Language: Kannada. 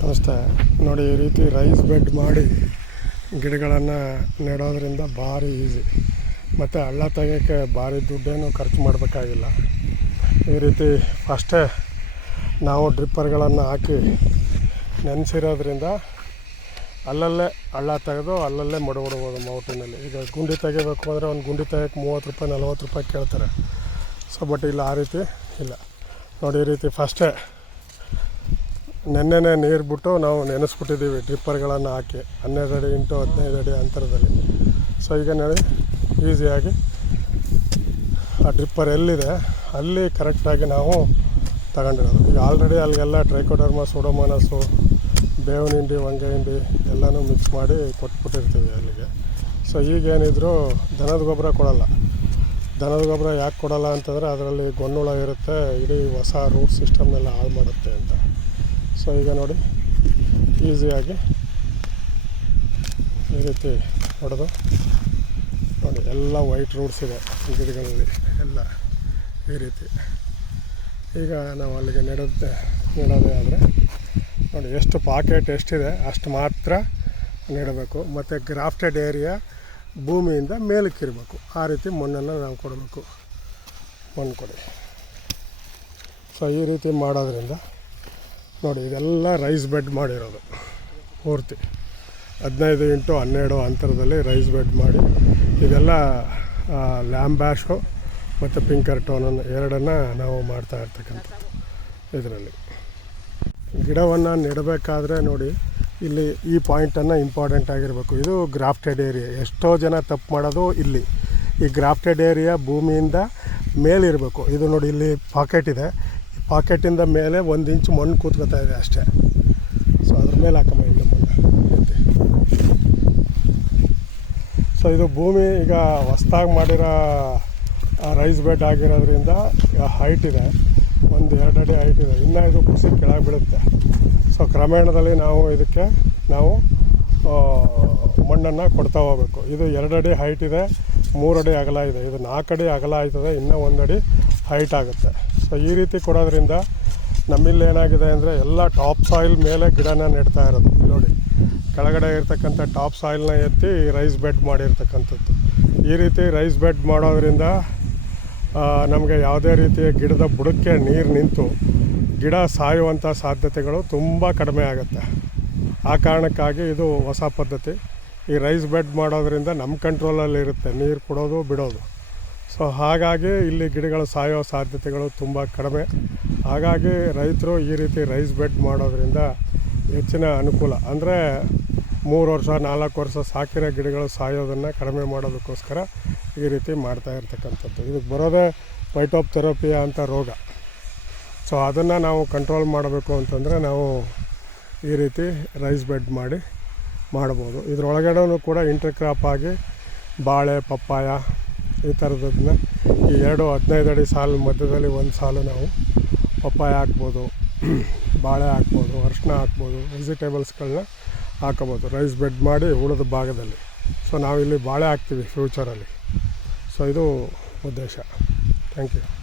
ನಮಸ್ತೆ ನೋಡಿ, ಈ ರೀತಿ ರೈಸ್ ಬೆಡ್ ಮಾಡಿ ಗಿಡಗಳನ್ನು ನೆಡೋದ್ರಿಂದ ಭಾರಿ ಈಸಿ ಮತ್ತು ಹಳ್ಳ ತೆಗಿಯೋಕ್ಕೆ ಭಾರಿ ದುಡ್ಡೇನು ಖರ್ಚು ಮಾಡಬೇಕಾಗಿಲ್ಲ. ಈ ರೀತಿ ಫಸ್ಟೇ ನಾವು ಡ್ರಿಪ್ಪರ್ಗಳನ್ನು ಹಾಕಿ ನೆನೆಸಿರೋದ್ರಿಂದ ಅಲ್ಲಲ್ಲೇ ಹಳ್ಳ ತೆಗೆದು ಅಲ್ಲಲ್ಲೇ ಮಡಬಿಡ್ಬೋದು ಮೌಟಿನಲ್ಲಿ ಈಗ ಗುಂಡಿ ತೆಗಿಬೇಕು ಅಂದರೆ ಒಂದು ಗುಂಡಿ ತೆಗಿಯೋಕ್ಕೆ ಮೂವತ್ತು ರೂಪಾಯಿ, ನಲ್ವತ್ತು ರೂಪಾಯಿ ಕೇಳ್ತಾರೆ. ಸೊ ಬಟ್ ಇಲ್ಲ, ಆ ರೀತಿ ಇಲ್ಲ. ನೋಡಿ, ಈ ರೀತಿ ಫಸ್ಟೇ ನೆನ್ನೆನೇ ನೀರು ಬಿಟ್ಟು ನಾವು ನೆನೆಸ್ಬಿಟ್ಟಿದ್ದೀವಿ ಡ್ರಿಪ್ಪರ್ಗಳನ್ನು ಹಾಕಿ ಹನ್ನೆರಡು ಅಡಿ ಇಂಟು ಹದಿನೈದು ಅಡಿ ಅಂತರದಲ್ಲಿ. ಸೊ ಈಗ ನೋಡಿ, ಈಸಿಯಾಗಿ ಆ ಡ್ರಿಪ್ಪರ್ ಎಲ್ಲಿದೆ? ಅಲ್ಲಿ ಕರೆಕ್ಟಾಗಿ ನಾವು ತಗೊಂಡಿರೋದು. ಈಗ ಆಲ್ರೆಡಿ ಅಲ್ಲಿಗೆಲ್ಲ ಟ್ರೈಕೋಡರ್ಮ ಸೋಡೋಮೋನಸು ಬೇವಿನ ಹಿಂಡಿ, ಹೊಂಗೆ ಹಿಂಡಿ ಎಲ್ಲನೂ ಮಿಕ್ಸ್ ಮಾಡಿ ಕೊಟ್ಬಿಟ್ಟಿರ್ತೀವಿ ಅಲ್ಲಿಗೆ. ಸೊ ಈಗೇನಿದ್ರು ದನದ ಗೊಬ್ಬರ ಕೊಡಲ್ಲ. ದನದ ಗೊಬ್ಬರ ಯಾಕೆ ಕೊಡಲ್ಲ ಅಂತಂದರೆ, ಅದರಲ್ಲಿ ಗೊಣ್ಣುಳ ಇರುತ್ತೆ, ಇಡೀ ಹೊಸ ರೂಟ್ ಸಿಸ್ಟಮ್ನೆಲ್ಲ ಹಾಳು ಮಾಡುತ್ತೆ ಅಂತ. ಸೊ ಈಗ ನೋಡಿ ಈಸಿಯಾಗಿ ಈ ರೀತಿ ಹೊಡೆದು ನೋಡಿ, ಎಲ್ಲ ವೈಟ್ ರೂಟ್ಸ್ ಇದೆ ಗಿಡಗಳಲ್ಲಿ, ಎಲ್ಲ ಈ ರೀತಿ. ಈಗ ನಾವು ಅಲ್ಲಿಗೆ ನೆಡುತ್ತೆ ನೆಡೋದೇ ಆದರೆ, ನೋಡಿ, ಎಷ್ಟು ಪಾಕೆಟ್ ಎಷ್ಟಿದೆ, ಅಷ್ಟು ಮಾತ್ರ ನೆಡಬೇಕು. ಮತ್ತು ಗ್ರಾಫ್ಟೆಡ್ ಏರಿಯಾ ಭೂಮಿಯಿಂದ ಮೇಲಕ್ಕಿರಬೇಕು. ಆ ರೀತಿ ಮಣ್ಣನ್ನು ನಾವು ಕೊಡಬೇಕು. ಮಣ್ಣು ಕೊಡಿ. ಸೊ ಈ ರೀತಿ ಮಾಡೋದ್ರಿಂದ ನೋಡಿ, ಇದೆಲ್ಲ ರೈಸ್ ಬೆಡ್ ಮಾಡಿರೋದು. ಪೂರ್ತಿ. ಹದಿನೈದು ಇಂಟು ಹನ್ನೆರಡು ಅಂತರದಲ್ಲಿ ರೈಸ್ ಬೆಡ್ ಮಾಡಿ, ಇದೆಲ್ಲ ಲ್ಯಾಂಬ್ಯಾಶು ಮತ್ತು ಪಿಂಕರ್ ಟೋನನ್ನು ಎರಡನ್ನು ನಾವು ಮಾಡ್ತಾ ಇರ್ತಕ್ಕಂಥದ್ದು ಇದರಲ್ಲಿ. ಗಿಡವನ್ನು ನೆಡಬೇಕಾದ್ರೆ ನೋಡಿ, ಇಲ್ಲಿ ಈ ಪಾಯಿಂಟನ್ನು ಇಂಪಾರ್ಟೆಂಟ್ ಆಗಿರಬೇಕು. ಇದು ಗ್ರಾಫ್ಟೆಡ್ ಏರಿಯಾ ಎಷ್ಟೋ ಜನ ತಪ್ಪು ಮಾಡೋದು ಇಲ್ಲಿ. ಈ ಗ್ರಾಫ್ಟೆಡ್ ಏರಿಯಾ ಭೂಮಿಯಿಂದ ಮೇಲಿರಬೇಕು. ಇದು ನೋಡಿ, ಇಲ್ಲಿ ಪಾಕೆಟ್ ಇದೆ. ಪಾಕೆಟಿಂದ ಮೇಲೆ ಒಂದು ಇಂಚು ಮಣ್ಣು ಕೂತ್ಕೊತಾ ಇದೆ ಅಷ್ಟೇ. ಸೊ ಅದ್ರ ಮೇಲೆ ಹಾಕಮ್ಮ ಇನ್ನು ಮಣ್ಣು. ಸೊ ಇದು ಭೂಮಿ ಈಗ ಹೊಸ್ದಾಗಿ ಮಾಡಿರೋ ರೈಸ್ ಬೆಡ್ ಆಗಿರೋದ್ರಿಂದ ಹೈಟ್ ಇದೆ. ಒಂದು ಎರಡು ಅಡಿ ಹೈಟ್ ಇದೆ. ಇನ್ನೂ ಇದು ಕುಸಿ ಕೆಳಗೆ ಬೀಳುತ್ತೆ. ಸೊ ಕ್ರಮೇಣದಲ್ಲಿ ನಾವು ಇದಕ್ಕೆ, ನಾವು ಮಣ್ಣನ್ನು ಕೊಡ್ತಾ ಹೋಗಬೇಕು. ಇದು ಎರಡು ಅಡಿ ಹೈಟ್ ಇದೆ, ಮೂರು ಅಡಿ ಅಗಲ ಇದೆ. ಇದು ನಾಲ್ಕು ಅಡಿ ಅಗಲ ಆಯ್ತದೆ, ಇನ್ನೂ ಒಂದು ಅಡಿ ಹೈಟ್ ಆಗುತ್ತೆ. ಸೊ ಈ ರೀತಿ ಕೊಡೋದ್ರಿಂದ ನಮ್ಮಲ್ಲಿ ಏನಾಗಿದೆ ಅಂದರೆ ಎಲ್ಲ ಟಾಪ್ ಸಾಯಿಲ್ ಮೇಲೆ ಗಿಡನ ನೆಡ್ತಾ ಇರೋದು. ನೋಡಿ, ಕೆಳಗಡೆ ಇರ್ತಕ್ಕಂಥ ಟಾಪ್ ಸಾಯಿಲ್ನ ಎತ್ತಿ ರೈಸ್ ಬೆಡ್ ಮಾಡಿರ್ತಕ್ಕಂಥದ್ದು. ಈ ರೀತಿ ರೈಸ್ ಬೆಡ್ ಮಾಡೋದ್ರಿಂದ ನಮಗೆ ಯಾವುದೇ ರೀತಿಯ ಗಿಡದ ಬುಡಕ್ಕೆ ನೀರು ನಿಂತು ಗಿಡ ಸಾಯುವಂಥ ಸಾಧ್ಯತೆಗಳು ತುಂಬ ಕಡಿಮೆ ಆಗುತ್ತೆ. ಆ ಕಾರಣಕ್ಕಾಗಿ ಇದು ಹೊಸ ಪದ್ಧತಿ. ಈ ರೈಸ್ ಬೆಡ್ ಮಾಡೋದ್ರಿಂದ ನಮ್ಮ ಕಂಟ್ರೋಲಲ್ಲಿ ಇರುತ್ತೆ. ನೀರು ಕೊಡೋದು, ಬಿಡೋದು. ಸೊ ಹಾಗಾಗಿ ಇಲ್ಲಿ ಗಿಡಗಳು ಸಾಯೋ ಸಾಧ್ಯತೆಗಳು ತುಂಬ ಕಡಿಮೆ. ಹಾಗಾಗಿ ರೈತರು ಈ ರೀತಿ ರೈಸ್ ಬೆಡ್ ಮಾಡೋದ್ರಿಂದ ಹೆಚ್ಚಿನ ಅನುಕೂಲ. ಅಂದರೆ ಮೂರು ವರ್ಷ, ನಾಲ್ಕು ವರ್ಷ ಸಾಕಿರೋ ಗಿಡಗಳು ಸಾಯೋದನ್ನು ಕಡಿಮೆ ಮಾಡೋದಕ್ಕೋಸ್ಕರ ಈ ರೀತಿ ಮಾಡ್ತಾ ಇರ್ತಕ್ಕಂಥದ್ದು. ಇದಕ್ಕೆ ಬರೋದೇ ಪೈಟೋಪ್ ಥೆರೋಪಿಯಾ ಅಂತ ರೋಗ. ಸೊ ಅದನ್ನು ನಾವು ಕಂಟ್ರೋಲ್ ಮಾಡಬೇಕು ಅಂತಂದರೆ ನಾವು ಈ ರೀತಿ ರೈಸ್ ಬೆಡ್ ಮಾಡಿ ಮಾಡ್ಬೋದು. ಇದರೊಳಗಡೆನೂ ಕೂಡ ಇಂಟರ್ ಕ್ರಾಪ್ ಆಗಿ ಬಾಳೆ, ಪಪ್ಪಾಯ ಈ ಥರದ್ದನ್ನ ಈ ಎರಡು ಹದಿನೈದು ಅಡಿ ಸಾಲು ಮಧ್ಯದಲ್ಲಿ ಒಂದು ಸಾಲು ನಾವು ಪಪ್ಪಾಯ ಹಾಕ್ಬೋದು, ಬಾಳೆ ಹಾಕ್ಬೋದು ಅರಿಶಿನ ಹಾಕ್ಬೋದು, ವೆಜಿಟೇಬಲ್ಸ್ಗಳನ್ನ ಹಾಕೋಬೋದು, ರೈಸ್ ಬೆಡ್ ಮಾಡಿ ಉಳಿದ ಭಾಗದಲ್ಲಿ. ಸೊ ನಾವಿಲ್ಲಿ ಬಾಳೆ ಹಾಕ್ತೀವಿ ಫ್ಯೂಚರಲ್ಲಿ. ಸೊ ಇದು ಉದ್ದೇಶ. Thank you